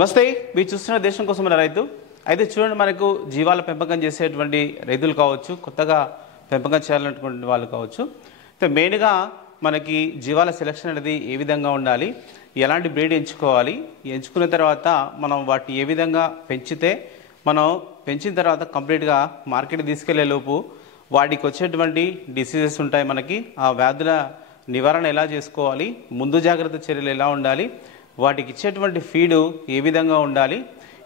నమస్తే, మీరు చూస్తున్న దేశం కోసం మన రైతు. అయితే చూడండి, మనకు జీవాల పెంపకం చేసేటువంటి రైతులు కావచ్చు, కొత్తగా పెంపకం చేయాలనుకునే వాళ్ళు కావచ్చు. అయితే మెయిన్గా మనకి జీవాల సెలక్షన్ అనేది ఏ విధంగా ఉండాలి, ఎలాంటి బ్రీడ్ ఎంచుకోవాలి, ఎంచుకున్న తర్వాత మనం వాటిని ఏ విధంగా పెంచితే మనం పెంచిన తర్వాత కంప్లీట్గా మార్కెట్ తీసుకెళ్లే లోపు వాటికి వచ్చేటువంటి డిసీజెస్ ఉంటాయి, మనకి ఆ వ్యాధుల నివారణ ఎలా చేసుకోవాలి, ముందు జాగ్రత్త చర్యలు ఎలా ఉండాలి, వాటికి ఇచ్చేటువంటి ఫీడు ఏ విధంగా ఉండాలి,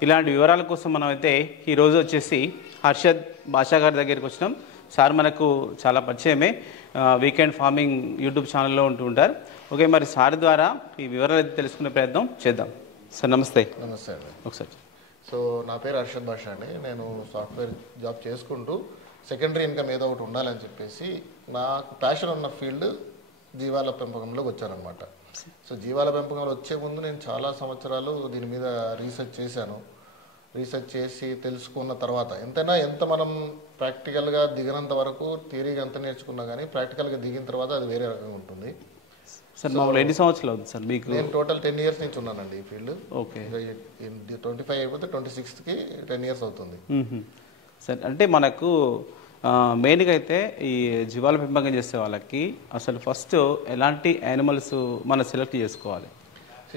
ఇలాంటి వివరాల కోసం మనం అయితే ఈరోజు వచ్చేసి హర్షద్ బాషా గారి దగ్గరికి వచ్చినాం. సార్ మనకు చాలా పరిచయమే, వీకెండ్ ఫార్మింగ్ యూట్యూబ్ ఛానల్లో ఉంటూ ఉంటారు. ఓకే, మరి సార్ ద్వారా ఈ వివరాలు అయితే తెలుసుకునే ప్రయత్నం చేద్దాం. సార్ నమస్తే. నమస్తే అండి. ఒకసారి. సో నా పేరు హర్షద్ బాషా అండి. నేను సాఫ్ట్వేర్ జాబ్ చేసుకుంటూ సెకండరీ ఇన్కమ్ ఏదో ఒకటి ఉండాలని చెప్పేసి నాకు ప్యాషన్ ఉన్న ఫీల్డ్ జీవాల పెంపకంలోకి వచ్చానమాట. సో జీవాల పెంపకంలో వచ్చే ముందు నేను చాలా సంవత్సరాలు దీని మీద రీసెర్చ్ చేశాను. రీసెర్చ్ చేసి తెలుసుకున్న తర్వాత ఎంత మనం ప్రాక్టికల్గా దిగినంత వరకు థియరీగా ఎంత నేర్చుకున్నా కానీ ప్రాక్టికల్గా దిగిన తర్వాత అది వేరే రకంగా ఉంటుంది. సార్ మామూలు ఎన్ని సంవత్సరాలు అవుతుంది సార్ మీకు? నేను టోటల్ 10 years నుంచి ఉన్నానండి ఈ ఫీల్డ్. ఓకే. 25 అయిపోతే 26కి 10 years అవుతుంది. సార్ అంటే మనకు మెయిన్గా అయితే ఈ జీవాల పెంపకం చేసే వాళ్ళకి అసలు ఫస్ట్ ఎలాంటి యానిమల్స్ మనం సెలెక్ట్ చేసుకోవాలి?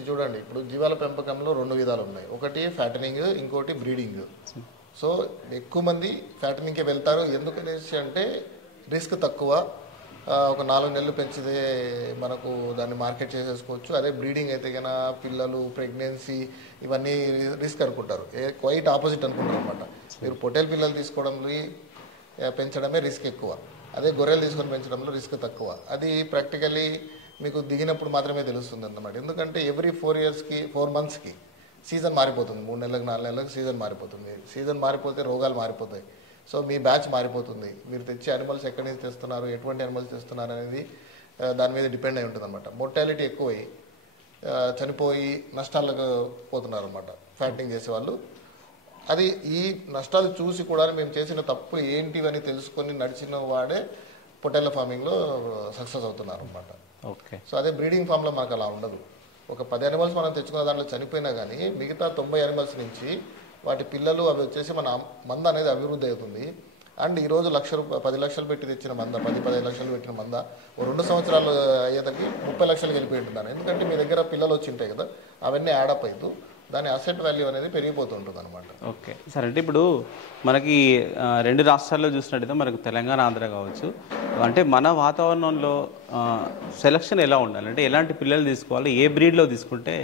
చూడండి, ఇప్పుడు జీవాల పెంపకంలో 2 విధాలు ఉన్నాయి. ఒకటి ఫ్యాటనింగ్, ఇంకోటి బ్రీడింగ్. సో ఎక్కువ మంది ఫ్యాటనింగ్కే వెళ్తారు. ఎందుకనేసి అంటే రిస్క్ తక్కువ, ఒక 4 నెలలు పెంచితే మనకు దాన్ని మార్కెట్ చేసేసుకోవచ్చు. అదే బ్రీడింగ్ అయితే కన్నా పిల్లలు, ప్రెగ్నెన్సీ ఇవన్నీ రిస్క్ అనుకుంటారు. క్వైట్ ఆపోజిట్ అనుకుంటారు అనమాట. మీరు పొట్టేలు పిల్లలు తీసుకోవడంలో పెంచడమే రిస్క్ ఎక్కువ, అదే గొర్రెలు తీసుకొని పెంచడంలో రిస్క్ తక్కువ. అది ప్రాక్టికలీ మీకు దిగినప్పుడు మాత్రమే తెలుస్తుంది అన్నమాట. ఎందుకంటే ఎవ్రీ 4 monthsకి సీజన్ మారిపోతుంది. 3 నెలలకు 4 నెలలకు సీజన్ మారిపోతుంది. సీజన్ మారిపోతే రోగాలు మారిపోతాయి. సో మీ బ్యాచ్ మారిపోతుంది. మీరు తెచ్చే యానిమల్స్ ఎక్కడి నుంచి తెస్తున్నారు, ఎటువంటి యానిమల్స్ తెస్తున్నారు అనేది దాని మీద డిపెండ్ అయి ఉంటుంది అనమాట. మోర్టాలిటీ ఎక్కువై చనిపోయి నష్టాలకు పోతున్నారు అనమాట ఫ్యాటింగ్ చేసేవాళ్ళు. అది ఈ నష్టాలు చూసి కూడా మేము చేసిన తప్పు ఏంటివని తెలుసుకొని నడిచిన వాడే పొట్టేళ్ల ఫార్మింగ్లో సక్సెస్ అవుతున్నారు అనమాట. ఓకే. సో అదే బ్రీడింగ్ ఫామ్లో మనకు అలా ఉండదు. ఒక 10 animals మనం తెచ్చుకున్న దాంట్లో చనిపోయినా కానీ మిగతా 90 animals నుంచి వాటి పిల్లలు అవి వచ్చేసి మన మంద అనేది అభివృద్ధి అవుతుంది. అండ్ ఈరోజు 10 లక్షలు పెట్టి తెచ్చిన మంద, 10-15 లక్షలు పెట్టిన మంద 2 సంవత్సరాలు అయ్యేదానికి 30 లక్షలు వెళ్ళిపోయి ఉంటున్నాను. ఎందుకంటే మీ దగ్గర పిల్లలు వచ్చి ఉంటాయి కదా, అవన్నీ యాడప్ అవుతూ దాని అసెట్ వాల్యూ అనేది పెరిగిపోతుంటుంది అనమాట. Okay sir. అంటే ఇప్పుడు మనకి 2 రాష్ట్రాల్లో చూసినట్టయితే మనకు తెలంగాణ, ఆంధ్ర కావచ్చు, అంటే మన వాతావరణంలో సెలక్షన్ ఎలా ఉండాలి, అంటే ఎలాంటి పిల్లలు తీసుకోవాలి, ఏ బ్రీడ్లో తీసుకుంటే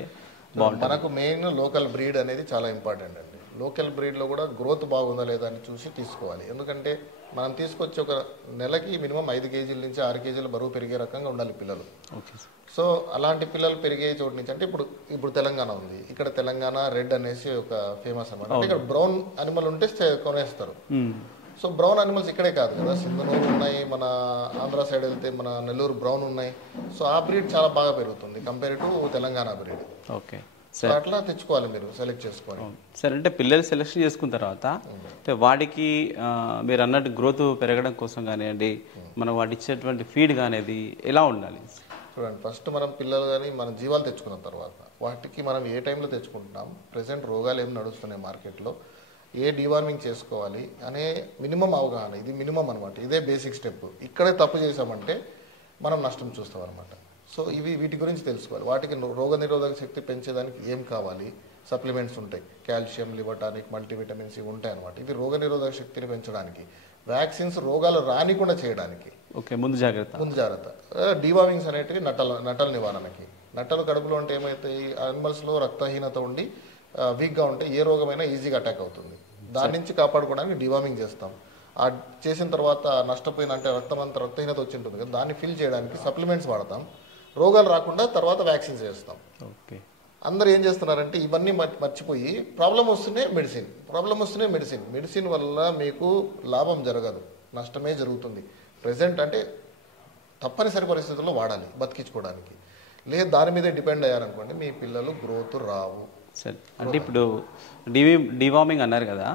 బాగుంటుంది? మనకు మెయిన్ లోకల్ బ్రీడ్ అనేది చాలా ఇంపార్టెంట్ అండి. లోకల్ బ్రీడ్లో కూడా గ్రోత్ బాగుందా లేదా అని చూసి తీసుకోవాలి. ఎందుకంటే మనం తీసుకొచ్చి ఒక నెలకి మినిమం 5 కేజీల నుంచి 6 కేజీల బరువు పెరిగే రకంగా ఉండాలి పిల్లలు. ఓకే. సో అలాంటి పిల్లలు పెరిగే చోటు నుంచి అంటే ఇప్పుడు తెలంగాణ ఉంది, ఇక్కడ తెలంగాణ రెడ్ అనేసి ఒక ఫేమస్ అనమాట. అంటే ఇక్కడ బ్రౌన్ అనిమల్ ఉంటే కొనేస్తారు. సో బ్రౌన్ అనిమల్స్ ఇక్కడే కాదు కదా, సింధనూరు ఉన్నాయి, మన ఆంధ్ర సైడ్ వెళ్తే మన నెల్లూరు బ్రౌన్ ఉన్నాయి. సో ఆ బ్రీడ్ చాలా బాగా పెరుగుతుంది compare to Telangana breed. Okay. So అట్లా తెచ్చుకోవాలి, మీరు సెలెక్ట్ చేసుకోవాలి. సరే, అంటే పిల్లలు సెలెక్షన్ చేసుకున్న తర్వాత అంటే వాడికి మీరు అన్నట్టు గ్రోత్ పెరగడం కోసం కానివ్వండి, మనం వాటి ఇచ్చేటువంటి ఫీడ్ కానిది ఎలా ఉండాలి? చూడండి, ఫస్ట్ మనం పిల్లలు కానీ మన జీవాలు తెచ్చుకున్న తర్వాత వాటికి మనం ఏ టైంలో తెచ్చుకుంటున్నాం, ప్రెసెంట్ రోగాలు ఏమి నడుస్తున్నాయి మార్కెట్లో, ఏ డివార్మింగ్ చేసుకోవాలి అనే మినిమం అవగాహన, ఇది మినిమం అనమాట. ఇదే బేసిక్ స్టెప్. ఇక్కడే తప్పు చేసామంటే మనం నష్టం చూస్తాం అనమాట. సో వీటి గురించి తెలుసుకోవాలి. వాటికి రోగ నిరోధక శక్తి పెంచేదానికి ఏం కావాలి, సప్లిమెంట్స్ ఉంటాయి, కాల్షియం, లివర్ టానిక్, మల్టీవిటమిన్స్ ఇవి ఉంటాయి అనమాట. ఇది రోగ నిరోధక శక్తిని పెంచడానికి, వ్యాక్సిన్స్ రోగాలు రానికుండా చేయడానికి. ఓకే, ముందు జాగ్రత్త. డివార్మింగ్స్ అనేటివి నటల నివారణకి. నట్టలు కడుపులో ఉంటే ఏమైతాయి, అనిమల్స్లో రక్తహీనత ఉండి వీక్గా ఉంటే ఏ రోగమైనా ఈజీగా అటాక్ అవుతుంది. దాని నుంచి కాపాడుకోవడానికి డివార్మింగ్ చేస్తాం. ఆ చేసిన తర్వాత నష్టపోయిన అంటే రక్తహీనత వచ్చి ఉంటుంది కదా, దాన్ని ఫిల్ చేయడానికి సప్లిమెంట్స్ వాడతాం. రోగాలు రాకుండా తర్వాత వ్యాక్సిన్స్ చేస్తాం. ఓకే. అందరూ ఏం చేస్తున్నారంటే ఇవన్నీ మర్చిపోయి ప్రాబ్లం వస్తూనే మెడిసిన్ వల్ల మీకు లాభం జరగదు, నష్టమే జరుగుతుంది. ప్రెసెంట్ అంటే తప్పనిసరి పరిస్థితుల్లో వాడాలి బతికించుకోవడానికి. లేదు దాని మీదే డిపెండ్ అయ్యారనుకోండి, మీ పిల్లలు గ్రోత్ రావు. సరే, అంటే ఇప్పుడు డివార్మింగ్ అన్నారు కదా,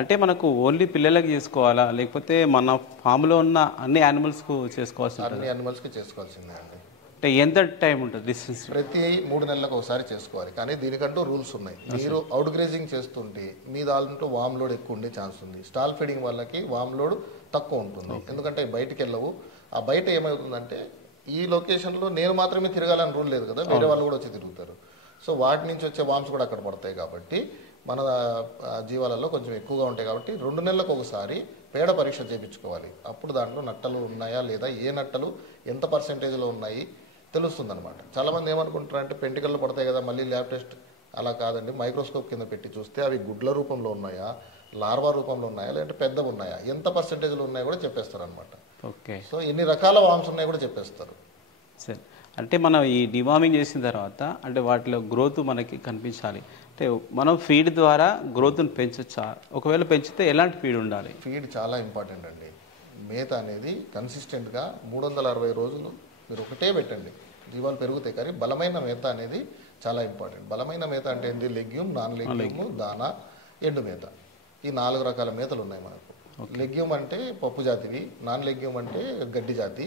అంటే మనకు ఓన్లీ పిల్లలకి చేసుకోవాలా, లేకపోతే మన ఫామ్లో ఉన్న అన్ని యానిమల్స్కు చేసుకోవాల్సి? అన్ని యానిమల్స్కి చేసుకోవాల్సిందే అండి. అంటే ఎంత టైం ఉంటుంది డిస్టెన్స్? ప్రతి 3 నెలలకు ఒకసారి చేసుకోవాలి, కానీ దీనికంటూ రూల్స్ ఉన్నాయి. మీరు అవుట్ గ్రేజింగ్ చేస్తుంటే మీ దాంట్లో వామ్ లోడ్ ఎక్కువ ఉండే ఛాన్స్ ఉంది. స్టాల్ ఫీడింగ్ వాళ్ళకి వామ్ లోడ్ తక్కువ ఉంటుంది, ఎందుకంటే బయటికి వెళ్ళవు. ఆ బయట ఏమవుతుందంటే ఈ లొకేషన్లో నేను మాత్రమే తిరగాలని రూల్ లేదు కదా, వేరే వాళ్ళు కూడా వచ్చి తిరుగుతారు. సో వాటి నుంచి వచ్చే వామ్స్ కూడా అక్కడ పడతాయి. కాబట్టి మన జీవాలలో కొంచెం ఎక్కువగా ఉంటాయి. కాబట్టి 2 నెలలకు ఒకసారి పేడ పరీక్ష చేయించుకోవాలి. అప్పుడు దాంట్లో నట్టలు ఉన్నాయా లేదా, ఏ నట్టలు ఎంత పర్సెంటేజ్లో ఉన్నాయి తెలుస్తుంది అనమాట. చాలామంది ఏమనుకుంటారంటే పెంటికల్లో పడతాయి కదా మళ్ళీ ల్యాబ్ టెస్ట్. అలా కాదండి, మైక్రోస్కోప్ కింద పెట్టి చూస్తే అవి గుడ్ల రూపంలో ఉన్నాయా, లార్వా రూపంలో ఉన్నాయా, లేదంటే పెద్దగా ఉన్నాయా, ఎంత పర్సెంటేజ్లో ఉన్నాయో కూడా చెప్పేస్తారు అనమాట. ఓకే. సో ఎన్ని రకాల వామ్స్ ఉన్నాయో కూడా చెప్పేస్తారు. సరే, అంటే మనం ఈ డివార్మింగ్ చేసిన తర్వాత అంటే వాటిలో గ్రోత్ మనకి కనిపించాలి అంటే మనం ఫీడ్ ద్వారా గ్రోత్ని పెంచొచ్చా? ఒకవేళ పెంచితే ఎలాంటి ఫీడ్ ఉండాలి? ఫీడ్ చాలా ఇంపార్టెంట్ అండి. మేత అనేది కన్సిస్టెంట్గా 360 రోజులు మీరు ఒకటే పెట్టండి, జీవాలు పెరుగుతాయి. కానీ బలమైన మేత అనేది చాలా ఇంపార్టెంట్. బలమైన మేత అంటే ఏంటి? లెగ్యూమ్, నాన్ లెగ్యూమ్, దానా, ఎండు మేత. ఈ 4 రకాల మేతలు ఉన్నాయి మనకు. లెగ్యూమ్ అంటే పప్పు జాతివి, నాన్ లెగ్యూమ్ అంటే గడ్డి జాతి,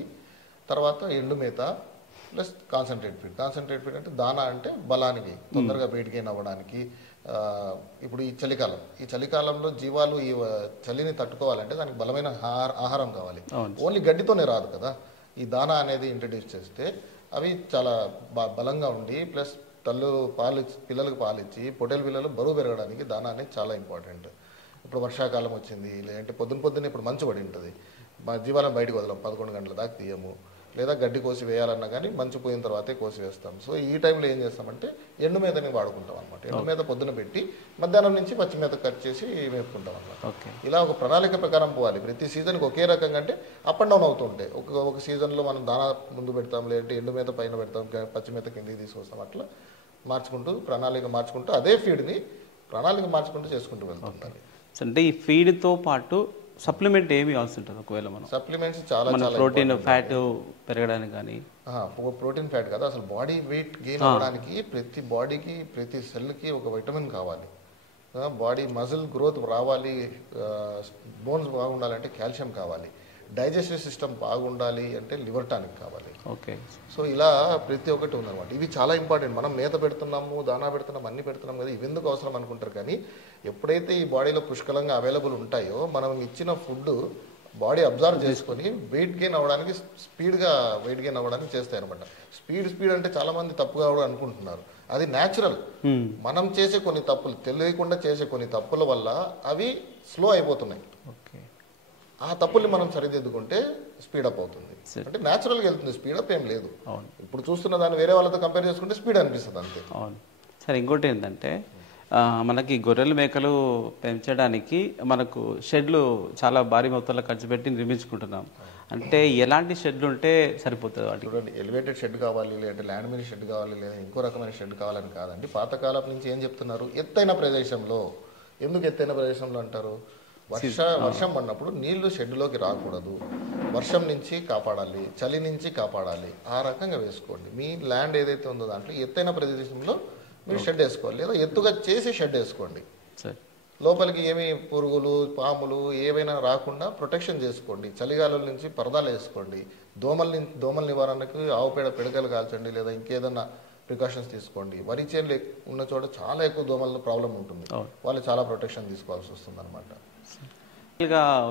తర్వాత ఎండు మేత plus concentrate feed. Concentrate feed అంటే దానా అంటే బలానికి, తొందరగా వెయిట్ గెయిన్ అవ్వడానికి. ఇప్పుడు ఈ చలికాలంలో జీవాలు ఈ చలిని తట్టుకోవాలంటే దానికి బలమైన ఆహారం కావాలి. ఓన్లీ గడ్డితోనే రాదు కదా. ఈ దానా అనేది ఇంట్రడ్యూస్ చేస్తే అవి చాలా బలంగా ఉండి ప్లస్ పిల్లలకు పాలిచ్చి పొట్టేలు పిల్లలు బరువు పెరగడానికి దానా అనేది చాలా ఇంపార్టెంట్. ఇప్పుడు వర్షాకాలం వచ్చింది, లేదంటే పొద్దున్న ఇప్పుడు మంచు పడి ఉంటుంది, మా జీవాలను బయటకు వదలం, 11 గంటల దాకా తీయము. లేదా గడ్డి కోసి వేయాలన్నా కానీ మంచు పోయిన తర్వాతే కోసి వేస్తాం. సో ఈ టైంలో ఏం చేస్తామంటే ఎండు మేతని వాడుకుంటాం అనమాట. ఎండు మేత పొద్దున పెట్టి మధ్యాహ్నం నుంచి పచ్చి మేత కట్ చేసి మేపుకుంటాం అనమాట. ఇలా ఒక ప్రణాళిక ప్రకారం పోవాలి. ప్రతి సీజన్కి ఒకే రకంగా అంటే అప్ అండ్ డౌన్ అవుతుంటాయి. ఒక సీజన్లో మనం దానా ముందు పెడతాం, లేదంటే ఎండు మేత పైన పెడతాం, పచ్చి మేత కిందికి తీసుకొస్తాం. అట్లా మార్చుకుంటూ ప్రణాళిక మార్చుకుంటూ అదే ఫీడ్ని ప్రణాళిక మార్చుకుంటూ చేసుకుంటూ వెళ్తుంటారు. అంటే ఈ ఫీడ్తో పాటు సప్లిమెంట్ ఏమి అవసరం ఉంటుంది? ఒకవేళ మనం సప్లిమెంట్స్ చాలా ప్రోటీన్ ఫ్యాట్ పెరగడానికి కానీ ప్రోటీన్ ఫ్యాట్ కాదు, అసలు బాడీ వెయిట్ గెయిన్ అవ్వడానికి ప్రతి బాడీకి ప్రతి సెల్కి ఒక విటమిన్ కావాలి. బాడీ మజిల్ గ్రోత్ రావాలి, బోన్స్ బాగుండాలంటే కాల్షియం కావాలి, డైజెస్టివ్ సిస్టమ్ బాగుండాలి అంటే లివర్ టానిక్ కావాలి. ఓకే. సో ఇలా ప్రతి ఒక్కటి ఉందన్నమాట. ఇవి చాలా ఇంపార్టెంట్. మనం మేత పెడుతున్నాము, దానా పెడుతున్నాము, అన్ని పెడుతున్నాం కదా, ఇవి ఎందుకు అవసరం అనుకుంటారు. కానీ ఎప్పుడైతే ఈ బాడీలో పుష్కలంగా అవైలబుల్ ఉంటాయో మనం ఇచ్చిన ఫుడ్ బాడీ అబ్జర్వ్ చేసుకొని వెయిట్ గెయిన్ అవ్వడానికి స్పీడ్గా వెయిట్ గెయిన్ అవ్వడానికి చేస్తాయి అనమాట. స్పీడ్ అంటే చాలా మంది తప్పుగా కూడా అనుకుంటున్నారు. అది న్యాచురల్. మనం చేసే కొన్ని తప్పులు, తెలియకుండా చేసే కొన్ని తప్పుల వల్ల అవి స్లో అయిపోతున్నాయి. ఆ తప్పుల్ని మనం సరిదిద్దుకుంటే స్పీడప్ అవుతుంది. అంటే న్యాచురల్గా వెళ్తుంది, స్పీడప్ ఏం లేదు. ఇప్పుడు చూస్తున్న దాన్ని వేరే వాళ్ళతో కంపేర్ చేసుకుంటే స్పీడ్ అనిపిస్తుంది అంతే. అవును. సరే, ఇంకోటి ఏంటంటే మనకి గొర్రెల మేకలు పెంచడానికి మనకు షెడ్లు చాలా భారీ మొత్తంలో ఖర్చు పెట్టి నిర్మించుకుంటున్నాం. అంటే ఎలాంటి షెడ్లు ఉంటే సరిపోతుంది వాటికి? చూడండి, ఎలివేటెడ్ షెడ్ కావాలి, లేదంటే ల్యాండ్ మీద షెడ్ కావాలి, లేదా ఇంకో రకమైన షెడ్ కావాలని కాదండి. పాతకాలం నుంచి ఏం చెప్తున్నారు? ఎత్తైన ప్రదేశంలో. ఎందుకు ఎత్తైన ప్రదేశంలో అంటారు? వర్షం పడినప్పుడు నీళ్లు షెడ్లోకి రాకూడదు, వర్షం నుంచి కాపాడాలి, చలి నుంచి కాపాడాలి. ఆ రకంగా వేసుకోండి. మీ ల్యాండ్ ఏదైతే ఉందో దాంట్లో ఎత్తైన ప్రదేశంలో మీరు షెడ్ వేసుకోవాలి, లేదా ఎత్తుగా చేసి షెడ్ వేసుకోండి. లోపలికి ఏమి పురుగులు, పాములు ఏవైనా రాకుండా ప్రొటెక్షన్ చేసుకోండి. చలిగాలుల నుంచి పరదాలు వేసుకోండి. దోమల నివారణకు ఆవు పేడ పిడకలు కాల్చండి, లేదా ఇంకేదన్నా ప్రికాషన్స్ తీసుకోండి. వరి చేనులు ఉన్న చోట చాలా ఎక్కువ దోమల ప్రాబ్లం ఉంటుంది, వాళ్ళు చాలా ప్రొటెక్షన్ తీసుకోవాల్సి వస్తుంది అనమాట.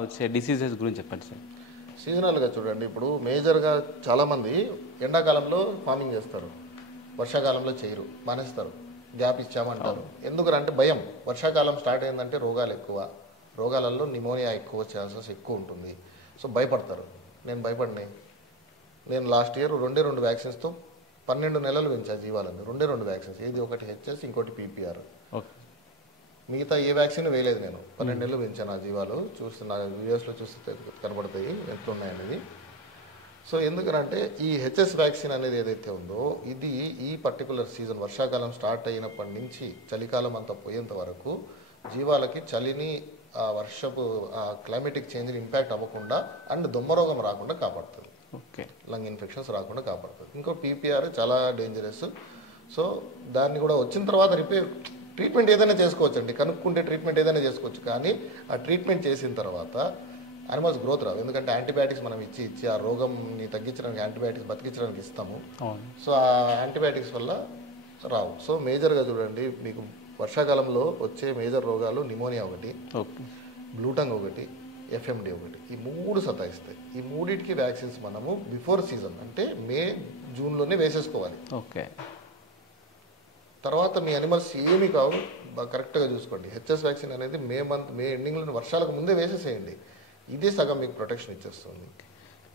వచ్చే డిసీజెస్ గురించి చెప్పండి సార్. సీజనల్గా చూడండి, ఇప్పుడు మేజర్గా చాలామంది ఎండాకాలంలో ఫార్మింగ్ చేస్తారు, వర్షాకాలంలో చేయరు, మానేస్తారు, గ్యాప్ ఇచ్చామంటారు. ఎందుకంటే భయం. వర్షాకాలం స్టార్ట్ అయిందంటే రోగాలు ఎక్కువ, రోగాలలో నిమోనియా ఎక్కువ ఛాన్సెస్ ఎక్కువ ఉంటుంది. సో భయపడతారు. నేను భయపడినాయి. నేను లాస్ట్ ఇయర్ 2 వ్యాక్సిన్స్తో 12 నెలలు పెంచా జీవాలను. 2 వ్యాక్సిన్స్, ఏది ఒకటి హెచ్ఎస్, ఇంకోటి పీపీఆర్. మిగతా ఏ వ్యాక్సిన్ వేయలేదు నేను. 12 నెలలు పెంచాను ఆ జీవాలు. చూస్తున్నా వీడియోస్లో చూస్తే కనబడతాయి ఎట్లున్నాయనేది. సో ఎందుకనంటే ఈ హెచ్ఎస్ వ్యాక్సిన్ అనేది ఏదైతే ఉందో ఇది ఈ పర్టికులర్ సీజన్ వర్షాకాలం స్టార్ట్ అయినప్పటి నుంచి చలికాలం అంతా పోయేంత వరకు జీవాలకి చలిని, వర్షపు క్లైమేటిక్ చేంజ్ని ఇంపాక్ట్ అవ్వకుండా అండ్ దొమ్మరోగం రాకుండా కాపాడుతుంది. లంగ్ ఇన్ఫెక్షన్స్ రాకుండా కాపాడుతుంది. ఇంకో పీపీఆర్ చాలా డేంజరస్. సో దాన్ని కూడా వచ్చిన తర్వాత ట్రీట్మెంట్ ఏదైనా చేసుకోవచ్చు అండి. కనుక్కుంటే ట్రీట్మెంట్ ఏదైనా చేసుకోవచ్చు. కానీ ఆ ట్రీట్మెంట్ చేసిన తర్వాత యానిమల్స్ గ్రోత్ రావు. ఎందుకంటే యాంటీబయాటిక్స్ మనం ఇచ్చి ఆ రోగంని తగ్గించడానికి యాంటీబయాటిక్స్ బతికించడానికి ఇస్తాము. సో ఆ యాంటీబయాటిక్స్ వల్ల రావు. సో మేజర్గా చూడండి, మీకు వర్షాకాలంలో వచ్చే మేజర్ రోగాలు నిమోనియా ఒకటి, బ్లూటంగ్ ఒకటి, ఎఫ్ఎండి ఒకటి. ఈ 3 సతాయిస్తాయి. ఈ 3టికి వ్యాక్సిన్స్ మనము బిఫోర్ సీజన్ అంటే మే జూన్లోనే వేసేసుకోవాలి. ఓకే. తర్వాత మీ అనిమల్స్ ఏమి కావు కరెక్ట్గా చూసుకోండి. హెచ్ఎస్ వ్యాక్సిన్ అనేది మే ఎండింగ్లో వర్షాలకు ముందే వేసేసేయండి. ఇదే సగం మీకు ప్రొటెక్షన్ ఇచ్చేస్తుంది.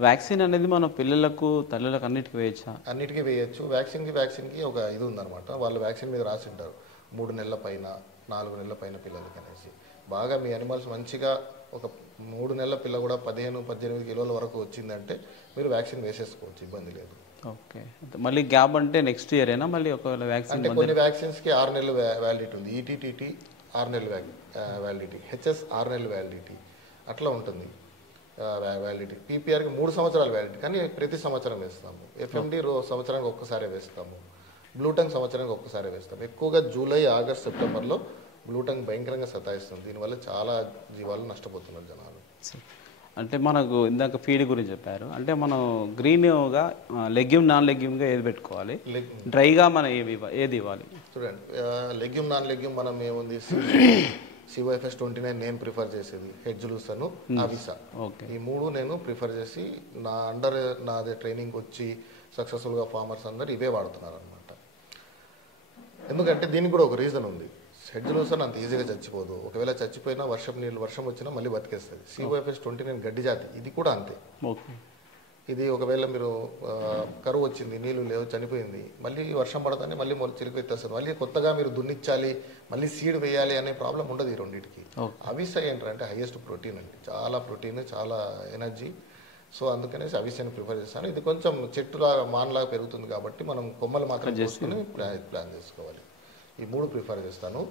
వ్యాక్సిన్ అనేది మన పిల్లలకు తల్లులకు అన్నిటికీ వేయచ్చా? అన్నిటికీ వేయచ్చు. వ్యాక్సిన్కి ఒక ఇది ఉందన్నమాట. వాళ్ళు వ్యాక్సిన్ మీద రాసి ఉంటారు 3 నెలల పైన 4 నెలల పైన పిల్లలకి అనేసి. బాగా మీ అనిమల్స్ మంచిగా ఒక 3 నెలల పిల్ల కూడా 15-18 కిలోల వరకు వచ్చిందంటే మీరు వ్యాక్సిన్ వేసేసుకోవచ్చు, ఇబ్బంది లేదు. ఓకే. మళ్ళీ గ్యాప్ అంటే నెక్స్ట్ ఇయర్ అయినా మళ్ళీ ఒకవేళ వ్యాక్సిన్ అంటే కొన్ని వ్యాక్సిన్స్కి 6 నెలలు వ్యాలిడిటీ ఉంది. ఈటీటీటీ 6 నెలలు వ్యాలిడిటీ, హెచ్ఎస్ 6 నెలలు వ్యాలిడిటీ అట్లా ఉంటుంది వ్యాలిడిటీ. పీపీఆర్కి 3 సంవత్సరాలు వ్యాలిడిటీ, కానీ ప్రతి సంవత్సరం వేస్తాము. ఎఫ్ఎండి సంవత్సరానికి ఒక్కసారి వేస్తాము. బ్లూటంగ్ సంవత్సరానికి ఒక్కసారి వేస్తాము. ఎక్కువగా జూలై, ఆగస్ట్, సెప్టెంబర్లో బ్లూటంగ్ భయంకరంగా సతాయిస్తుంది. దీనివల్ల చాలా జీవాలు నష్టపోతున్నారు జనాలు. అంటే మనకు ఇందాక ఫీడ్ గురించి చెప్పారు. అంటే మనం గ్రీన్గా లెగ్యూమ్ నాన్ లెగ్యూమ్గా ఏది పెట్టుకోవాలి, డ్రైగా మనం ఏది ఇవ్వాలి? చూడండి, లెగ్యూమ్ నాన్ లెగ్యూమ్ మనం ఏముంది, CYFS 29 నేను ప్రిఫర్ చేసేది, హెడ్జ్ లూసను, అవిసా. ఈ 3 నేను ప్రిఫర్ చేసి నాది ట్రైనింగ్ వచ్చి సక్సెస్ఫుల్గా ఫార్మర్స్ అందరు ఇవే వాడుతున్నారు అనమాట. ఎందుకంటే దీనికి కూడా ఒక రీజన్ ఉంది. హెడ్జ్ లూసన్ అంత ఈజీగా చచ్చిపోదు. ఒకవేళ చచ్చిపోయినా వర్షం వచ్చినా మళ్ళీ బతికేస్తుంది. CYFS 29 గడ్డి జాతి, ఇది కూడా అంతే. ఇది ఒకవేళ మీరు కరువు వచ్చింది, నీళ్లు లేవు, చనిపోయింది, మళ్ళీ వర్షం పడతానే మళ్ళీ చిలుకు ఎత్తేస్తుంది. మళ్ళీ కొత్తగా మీరు దున్నిచ్చాలి, మళ్ళీ సీడ్ వేయాలి అనే ప్రాబ్లం ఉండదు ఈ రెండింటికి. అవిసా ఏంటంటే హైయెస్ట్ ప్రోటీన్ అండి, చాలా ప్రోటీన్, చాలా ఎనర్జీ. సో అందుకనేసి అవిసాని ప్రిఫర్ చేస్తాను. ఇది కొంచెం చెట్టులాగా మానలాగా పెరుగుతుంది కాబట్టి మనం కొమ్మలు మాత్రం చేసుకుని ప్లాన్ చేసుకోవాలి. ఈ 3 ప్రిఫర్ చేస్తాను.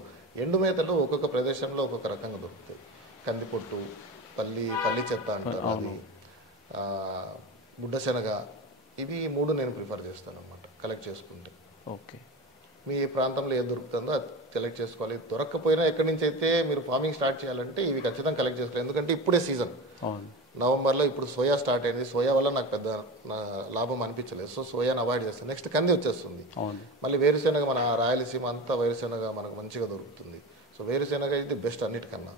ఎండు మేతలు ఒక్కొక్క ప్రదేశంలో ఒక్కొక్క రకంగా దొరుకుతాయి. కందిపొట్టు, పల్లి చెత్త అంటారు, అది బుడ్డశనగ, ఇవి 3 నేను ప్రిఫర్ చేస్తాను అన్నమాట కలెక్ట్ చేసుకుంటే. ఓకే. మీ ప్రాంతంలో ఏది దొరుకుతుందో అది కలెక్ట్ చేసుకోవాలి. దొరక్కపోయినా ఎక్కడి నుంచి అయితే మీరు ఫార్మింగ్ స్టార్ట్ చేయాలంటే ఇవి ఖచ్చితంగా కలెక్ట్ చేసుకోవాలి. ఎందుకంటే ఇప్పుడే సీజన్, నవంబర్లో ఇప్పుడు సోయా స్టార్ట్ అయింది. సోయా వల్ల నాకు పెద్ద లాభం అనిపించలేదు. సో సోయాని అవాయిడ్ చేస్తాను. నెక్స్ట్ కంది వచ్చేస్తుంది. మళ్ళీ వేరుశెనగ, మన రాయలసీమ అంతా వేరుశెనగ మనకు మంచిగా దొరుకుతుంది. సో వేరుశెనగ ఇది బెస్ట్ అన్నిటికన్నా.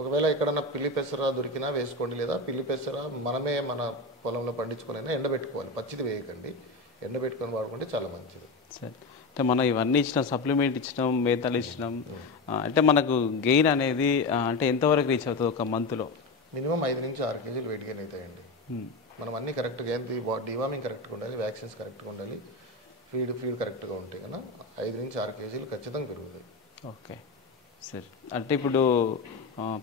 ఒకవేళ ఎక్కడన్నా పిల్లి పెసర దొరికినా వేసుకోండి, లేదా పిల్లి పెసర మనమే మన పొలంలో పండించుకొని ఎండబెట్టుకోవాలి. పచ్చిది వేయకండి, ఎండబెట్టుకొని వాడుకుంటే చాలా మంచిది. సరే, అంటే మనం ఇవన్నీ ఇచ్చినాం, సప్లిమెంట్ ఇచ్చినాం, మేతలు ఇచ్చినాం, అంటే మనకు గెయిన్ అనేది అంటే ఎంతవరకు రీచ్ అవుతుంది ఒక మంత్లో? మినిమం 5 నుంచి 6 కేజీలు వెయిట్ గెయిన్ అవుతాయండి. మనం అన్నీ కరెక్ట్గా, డివార్మింగ్ కరెక్ట్గా ఉండాలి, వ్యాక్సిన్స్ కరెక్ట్గా ఉండాలి, ఫీడ్ కరెక్ట్గా ఉంటాయి కదా, 5 నుంచి 6 కేజీలు ఖచ్చితంగా పెరుగుతాయి. ఓకే. సరే, అంటే ఇప్పుడు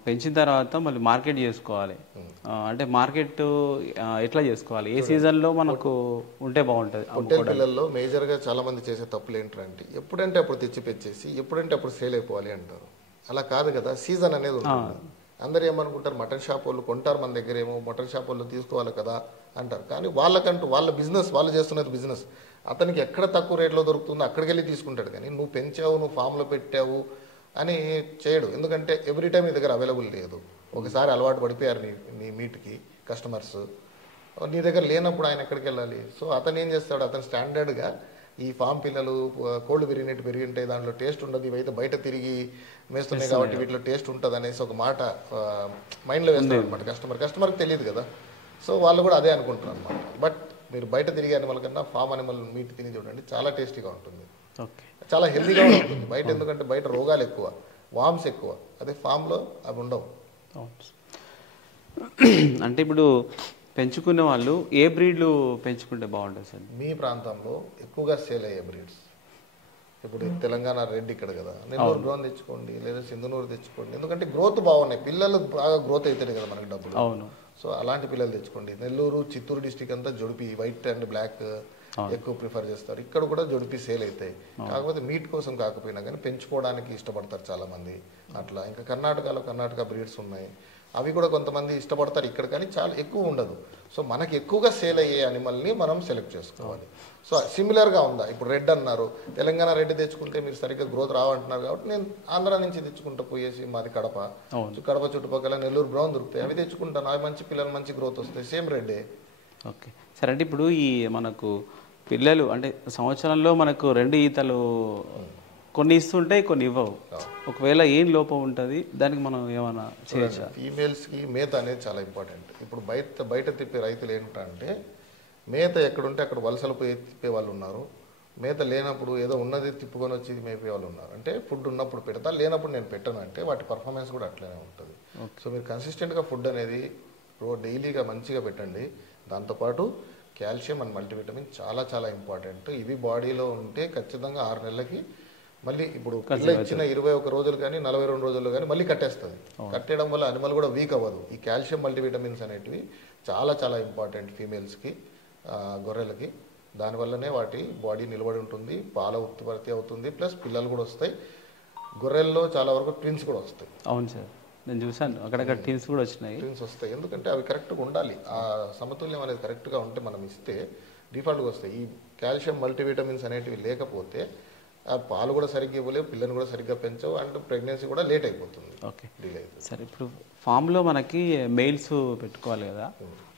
పెంచిన తర్వాత మళ్ళీ మార్కెట్ చేసుకోవాలి. అంటే మార్కెట్ ఎట్లా చేసుకోవాలి, ఏ సీజన్లో మనకు ఉంటే బాగుంటుంది? పొట్టేలు పిల్లల్లో మేజర్గా చాలా మంది చేసే తప్పులు ఏంటంటే ఎప్పుడంటే అప్పుడు తెచ్చి పెంచేసి ఎప్పుడంటే అప్పుడు సేల్ అయిపోవాలి అంటారు. అలా కాదు కదా, సీజన్ అనేది ఉంటుంది. అందరు ఏమనుకుంటారు, మటన్ షాప్ వాళ్ళు కొంటారు మన దగ్గర, ఏమో మటన్ షాప్ వాళ్ళు తీసుకోవాలి కదా అంటారు. కానీ వాళ్ళకంటూ వాళ్ళ బిజినెస్, వాళ్ళు చేస్తున్నది బిజినెస్. అతనికి ఎక్కడ తక్కువ రేట్లో దొరుకుతుందో అక్కడికి వెళ్ళి తీసుకుంటాడు. కానీ నువ్వు పెంచావు, నువ్వు ఫామ్లో పెట్టావు అని చేయడు. ఎందుకంటే ఎవ్రీ టైం నీ దగ్గర అవైలబుల్ లేదు. ఒకసారి అలవాటు పడిపోయారు నీ మీట్కి కస్టమర్స్, నీ దగ్గర లేనప్పుడు ఆయన ఎక్కడికి వెళ్ళాలి? సో అతను ఏం చేస్తాడు, అతను స్టాండర్డ్గా ఈ ఫామ్ పిల్లలు కోళ్ళు పెరిగినట్టు పెరిగి ఉంటాయి, దాంట్లో టేస్ట్ ఉండదు, ఇవైతే బయట తిరిగి వేస్తున్నాయి కాబట్టి వీటిలో టేస్ట్ ఉంటుంది అనేసి ఒక మాట మైండ్లో వేస్తారు అనమాట కస్టమర్కి తెలియదు కదా. సో వాళ్ళు కూడా అదే అనుకుంటున్నారు అనమాట. బట్ మీరు బయట తిరిగే అనిమల్ కన్నా ఫామ్ అనిమల్ మీట్ తిని చూడండి, చాలా టేస్టీగా ఉంటుంది, చాలా హెల్తీగా ఉంటుంది. బయట ఎందుకంటే బయట రోగాలు ఎక్కువ, వామ్స్ ఎక్కువ, అదే ఫామ్లో అవి ఉండవు. అంటే ఇప్పుడు పెంచుకునే వాళ్ళు ఏ బ్రీడ్లు పెంచుకుంటే బాగుంటుంది సార్? మీ ప్రాంతంలో ఎక్కువగా సేల్ అయ్యే బ్రీడ్స్, ఇప్పుడు తెలంగాణ రెడ్ ఇక్కడ కదా, నెల్లూరు బ్రౌన్ తెచ్చుకోండి, లేదా సింధనూరు తెచ్చుకోండి. ఎందుకంటే గ్రోత్ బాగున్నాయి, పిల్లలు బాగా గ్రోత్ అవుతాయి కదా మనకి డబ్బులు. అవును. సో అలాంటి పిల్లలు తెచ్చుకోండి. నెల్లూరు, చిత్తూరు డిస్టిక్ అంతా జొడిపి వైట్ అండ్ బ్లాక్ ఎక్కువ ప్రిఫర్ చేస్తారు. ఇక్కడ కూడా జొడిపి సేల్ అవుతాయి. కాకపోతే మీట్ కోసం కాకపోయినా కానీ పెంచుకోవడానికి ఇష్టపడతారు చాలా మంది అట్లా. ఇంకా కర్ణాటక బ్రీడ్స్ ఉన్నాయి. అవి కూడా కొంతమంది ఇష్టపడతారు ఇక్కడ, కానీ చాలా ఎక్కువ ఉండదు. సో మనకి ఎక్కువగా సేల్ అయ్యే అనిమల్ని మనం సెలెక్ట్ చేసుకోవాలి. సో సిమిలర్గా ఉందా, ఇప్పుడు రెడ్ అన్నారు, తెలంగాణ రెడ్ తెచ్చుకుంటే మీరు సరిగ్గా గ్రోత్ రావంటున్నారు కాబట్టి నేను ఆంధ్ర నుంచి తెచ్చుకుంటా పోయేసి, మాది కడప, కడప చుట్టుపక్కల నెల్లూరు బ్రౌన్ దొరుకుతాయి, అవి తెచ్చుకుంటాను, అవి మంచి పిల్లలు మంచి గ్రోత్ వస్తాయి, సేమ్ రెడ్డే. ఓకే సరే. అంటే ఇప్పుడు ఈ మనకు పిల్లలు అంటే సంవత్సరంలో మనకు 2 ఈతలు కొన్ని ఇస్తుంటాయి, కొన్ని ఇవ్వవు. ఒకవేళ ఏం లోపం ఉంటుంది, దానికి మనం ఏమైనా చేయొచ్చా? ఫీమేల్స్కి మేత అనేది చాలా ఇంపార్టెంట్. ఇప్పుడు బయట తిప్పే రైతులు ఏంటంటే మేత ఎక్కడుంటే అక్కడ వలసలు పోయి తిప్పే వాళ్ళు ఉన్నారు, మేత లేనప్పుడు ఏదో ఉన్నది తిప్పుకొని వచ్చి మేపే వాళ్ళు ఉన్నారు. అంటే ఫుడ్ ఉన్నప్పుడు పెడతా, లేనప్పుడు నేను పెట్టను అంటే వాటి పర్ఫార్మెన్స్ కూడా అట్లనే ఉంటుంది. సో మీరు కన్సిస్టెంట్గా ఫుడ్ అనేది డైలీగా మంచిగా పెట్టండి. దాంతోపాటు కాల్షియం అండ్ మల్టీవిటమిన్ చాలా చాలా ఇంపార్టెంట్. ఇవి బాడీలో ఉంటే ఖచ్చితంగా 6 నెలలకి మళ్ళీ ఇప్పుడు పిల్ల ఇచ్చిన 21 రోజులు కానీ 42 రోజులు కానీ మళ్ళీ కట్టేస్తుంది. కట్టేయడం వల్ల అనిమల్ కూడా వీక్ అవ్వదు. ఈ కాల్షియం మల్టీవిటమిన్స్ అనేటివి చాలా చాలా ఇంపార్టెంట్ ఫీమేల్స్కి, గొర్రెలకి. దానివల్లనే వాటి బాడీ నిలబడి ఉంటుంది, పాల ఉత్పత్తి అవుతుంది, ప్లస్ పిల్లలు కూడా వస్తాయి. గొర్రెల్లో చాలా వరకు ట్విన్స్ కూడా వస్తాయి. అవును సార్, నేను చూసాను అక్కడక్కడ ట్విన్స్ కూడా వచ్చినాయి. ట్విన్స్ వస్తాయి, ఎందుకంటే అవి కరెక్ట్గా ఉండాలి. ఆ సమతుల్యం అనేది కరెక్ట్గా ఉంటే మనం ఇస్తే డిఫాల్ట్గా వస్తాయి. ఈ కాల్షియం మల్టీవిటమిన్స్ అనేటివి లేకపోతే ఆ పాలు కూడా సరిగ్గా ఇవ్వలేవు, పిల్లని కూడా సరిగ్గా పెంచవు, అండ్ ప్రెగ్నెన్సీ కూడా లేట్ అయిపోతుంది. ఓకే సరే. ఇప్పుడు ఫామ్లో మనకి మెయిల్స్ పెట్టుకోవాలి కదా,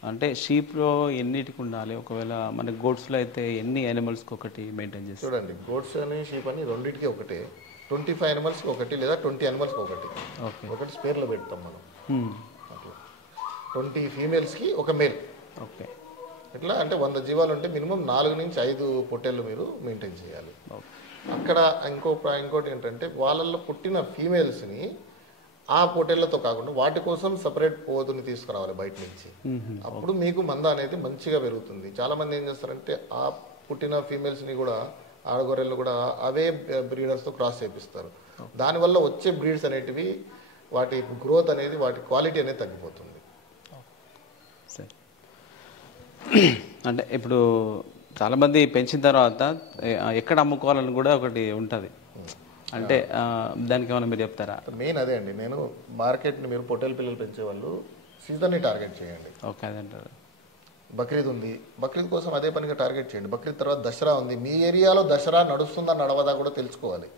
అంటే షీప్లో ఎన్నిటికి ఉండాలి? ఒకవేళ మన గోడ్స్లో అయితే ఎన్ని యానిమల్స్కి ఒకటి మెయింటైన్ చేస్తాం? చూడండి, గోడ్స్ అని షీప్ అని రెండింటికి ఒకటే, 25 యానిమల్స్కి ఒకటి లేదా 20 యానిమల్స్కి ఒకటి. ఒకటి స్పేర్లో పెడతాం మనం. అట్లా 20 ఫీమేల్స్కి ఒక మేల్. ఓకే. ఎట్లా అంటే 100 జీవాలు ఉంటే మినిమం 4 నుంచి 5 పొట్టేళ్ళు మీరు మెయింటైన్ చేయాలి. అక్కడ ఇంకోటి ఏంటంటే వాళ్ళల్లో పుట్టిన ఫీమేల్స్ని ఆ పొట్టేళ్లతో కాకుండా వాటి కోసం సపరేట్ పోతుని తీసుకురావాలి బయట నుంచి. అప్పుడు మీకు మంద అనేది మంచిగా పెరుగుతుంది. చాలా మంది ఏం చేస్తారంటే ఆ పుట్టిన ఫీమేల్స్ని కూడా, ఆడగొర్రెలు కూడా అవే బ్రీడర్స్తో క్రాస్ చేపిస్తారు. దానివల్ల వచ్చే బ్రీడ్స్ అనేటివి వాటి గ్రోత్ అనేది, వాటి క్వాలిటీ అనేది తగ్గిపోతుంది. సరే. అంటే ఇప్పుడు చాలామంది పెంచిన తర్వాత ఎక్కడ అమ్ముకోవాలని కూడా ఒకటి ఉంటుంది, అంటే దానికి ఏమైనా మీరు చెప్తారా? మెయిన్ అదే అండి, నేను మార్కెట్ని మీరు పొట్టేలు పిల్లలు పెంచేవాళ్ళు సీజన్ని టార్గెట్ చేయండి. ఓకే, అదంటారు. బక్రీద్ ఉంది, బక్రీద్ కోసం అదే పనిగా టార్గెట్ చేయండి. బక్రీద్ తర్వాత దసరా ఉంది, మీ ఏరియాలో దసరా నడుస్తుందా నడవదా కూడా తెలుసుకోవాలి.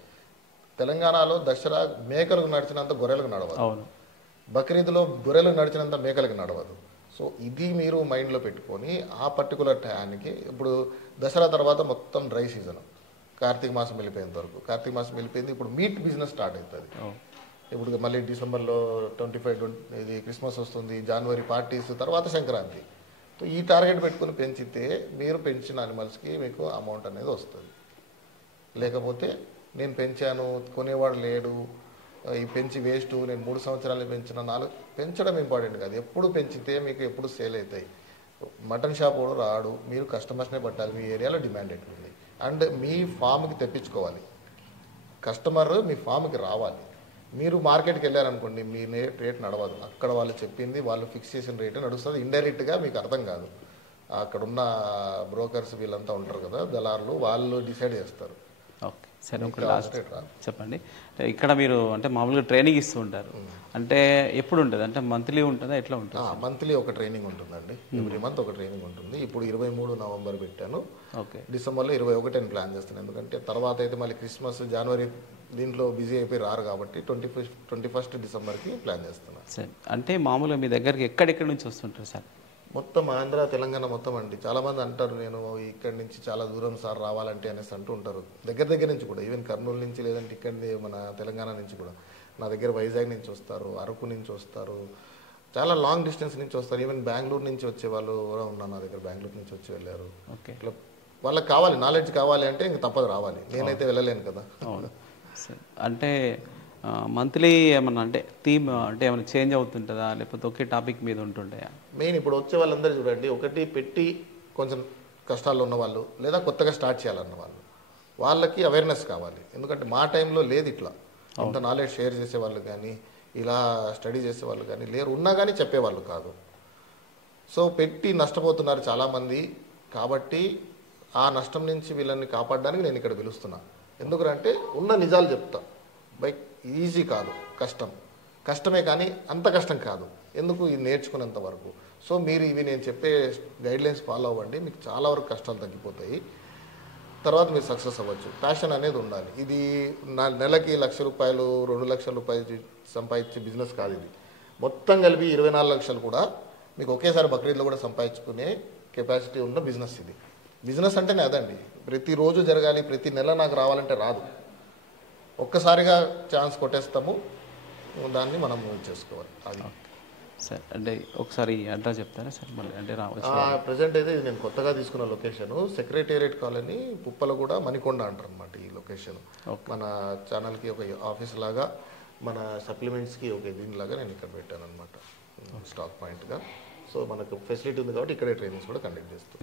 తెలంగాణలో దసరా మేకలకు నడిచినంత గొర్రెలకు నడవదు, బక్రీద్లో గొర్రెలకు నడిచినంత మేకలకు నడవదు. సో ఇది మీరు మైండ్లో పెట్టుకొని ఆ పర్టికులర్ టైంకి, ఇప్పుడు దసరా తర్వాత మొత్తం డ్రై సీజన్, కార్తీక మాసం వెళ్ళిపోయేంత వరకు. కార్తీక మాసం వెళ్ళిపోయింది, ఇప్పుడు మీట్ బిజినెస్ స్టార్ట్ అవుతుంది. ఇప్పుడు మళ్ళీ డిసెంబర్లో 25 ఇది క్రిస్మస్ వస్తుంది, జనవరి పార్టీస్, తర్వాత సంక్రాంతి. సో ఈ టార్గెట్ పెట్టుకుని పెంచితే మీరు పెంచిన అనిమల్స్కి మీకు అమౌంట్ అనేది వస్తుంది. లేకపోతే నేను పెంచాను, కొనేవాడు లేడు, ఈ పెంచి వేస్ట్, నేను 3 సంవత్సరాలు పెంచిన 4 పెంచడం ఇంపార్టెంట్ కాదు. ఎప్పుడు పెంచితే మీకు ఎప్పుడు సేల్ అవుతాయి. మటన్ షాప్ కూడా రాడు, మీరు కస్టమర్స్నే పట్టాలి. మీ ఏరియాలో డిమాండ్ ఎట్లుంది అండ్ మీ ఫామ్కి తెప్పించుకోవాలి. కస్టమర్ మీ ఫామ్కి రావాలి. మీరు మార్కెట్కి వెళ్ళారనుకోండి, మీ రేట్ నడవదు. అక్కడ వాళ్ళు చెప్పింది, వాళ్ళు ఫిక్స్ చేసిన రేటు నడుస్తుంది. ఇండైరెక్ట్గా మీకు అర్థం కాదు. అక్కడున్న బ్రోకర్స్ వీళ్ళంతా ఉంటారు కదా, దళారులు, వాళ్ళు డిసైడ్ చేస్తారు. ఓకే సరే, ఒక లాస్ట్ చెప్పండి. ఇక్కడ మీరు అంటే మామూలుగా ట్రైనింగ్ ఇస్తూ ఉంటారు, అంటే ఎప్పుడు ఉంటుంది? అంటే మంత్లీ ఉంటుందా, ఎట్లా ఉంటుంది? మంత్లీ ఒక ట్రైనింగ్ ఉంటుందండి, ఎవ్రీ మంత్ ఒక ట్రైనింగ్ ఉంటుంది. ఇప్పుడు 23 నవంబర్ పెట్టాను, ఓకే. డిసెంబర్లో 21 ప్లాన్ చేస్తాను. ఎందుకంటే తర్వాత అయితే మళ్ళీ క్రిస్మస్, జనవరి దీంట్లో బిజీ అయిపోయి రారు కాబట్టి 21 డిసెంబర్కి ప్లాన్ చేస్తున్నాను. సరే, అంటే మామూలుగా మీ దగ్గరికి ఎక్కడెక్కడి నుంచి వస్తుంటారు సార్? మొత్తం ఆంధ్ర, తెలంగాణ మొత్తం అండి. చాలామంది అంటారు నేను ఇక్కడి నుంచి చాలా దూరం సార్ రావాలంటే అనేసి అంటూ ఉంటారు. దగ్గర నుంచి కూడా, ఈవెన్ కర్నూలు నుంచి, లేదంటే ఇక్కడి మన తెలంగాణ నుంచి కూడా నా దగ్గర వైజాగ్ నుంచి వస్తారు, అరకు నుంచి వస్తారు, చాలా లాంగ్ డిస్టెన్స్ నుంచి వస్తారు. ఈవెన్ బెంగళూరు నుంచి వచ్చే వాళ్ళు కూడా ఉన్నారు నా దగ్గర, బెంగళూరు నుంచి వచ్చి వెళ్ళారు. ఓకే, ఇట్లా వాళ్ళకి కావాలి, నాలెడ్జ్ కావాలి అంటే ఇంక తప్పదు రావాలి. నేనైతే వెళ్ళలేను కదా. అవును. అంటే మంత్లీ ఏమన్నా అంటే థీమ్ అంటే ఏమైనా చేంజ్ అవుతుంటుందా, లేకపోతే ఒకే టాపిక్ మీద ఉంటుంటాయా? మెయిన్ ఇప్పుడు వచ్చే వాళ్ళందరూ చూడండి, ఒకటి పెట్టి కొంచెం కష్టాల్లో ఉన్నవాళ్ళు, లేదా కొత్తగా స్టార్ట్ చేయాలన్న వాళ్ళు, వాళ్ళకి అవేర్నెస్ కావాలి. ఎందుకంటే మా టైంలో లేదు ఇట్లా, ఇంత నాలెడ్జ్ షేర్ చేసేవాళ్ళు కానీ, ఇలా స్టడీ చేసేవాళ్ళు కానీ లేరు, ఉన్నా కానీ చెప్పేవాళ్ళు కాదు. సో పెట్టి నష్టపోతున్నారు చాలామంది. కాబట్టి ఆ నష్టం నుంచి వీళ్ళని కాపాడడానికి నేను ఇక్కడ పిలుస్తున్నా. ఎందుకంటే ఉన్న నిజాలు చెప్తా. ఈజీ కాదు, కష్టమే, కానీ అంత కష్టం కాదు. ఎందుకు ఇది నేర్చుకునేంత వరకు. సో మీరు ఇవి నేను చెప్పే గైడ్లైన్స్ ఫాలో అవ్వండి, మీకు చాలా వరకు కష్టాలు తగ్గిపోతాయి, తర్వాత మీరు సక్సెస్ అవ్వచ్చు. ప్యాషన్ అనేది ఉండాలి. ఇది నెలకి ₹1,00,000 ₹2,00,000 సంపాదించే బిజినెస్ కాదు ఇది. మొత్తం కలిపి 24 లక్షలు కూడా మీకు ఒకేసారి బక్రీద్లో కూడా సంపాదించుకునే కెపాసిటీ ఉన్న బిజినెస్ ఇది. బిజినెస్ అంటేనే అదండి, ప్రతిరోజు జరగాలి, ప్రతి నెల నాకు రావాలంటే రాదు. ఒక్కసారిగా ఛాన్స్ కొట్టేస్తాము, దాన్ని మనం చేసుకోవాలి. అది సార్ అంటే ఒకసారి అడ్రస్ చెప్తారా సార్ మళ్ళీ అంటే రావచ్చు. ప్రజెంట్ అయితే ఇది నేను కొత్తగా తీసుకున్న location secretariat colony Puppalaguda Manikonda అంటారు అనమాట ఈ లొకేషన్. మన ఛానల్కి ఒక ఆఫీస్ లాగా, మన సప్లిమెంట్స్కి ఒక దీనిలాగా నేను ఇక్కడ పెట్టాను అనమాట స్టాక్ పాయింట్గా. సో మనకు ఫెసిలిటీ ఉంది కాబట్టి ఇక్కడే ట్రైనింగ్స్ కూడా కండక్ట్ చేస్తాం.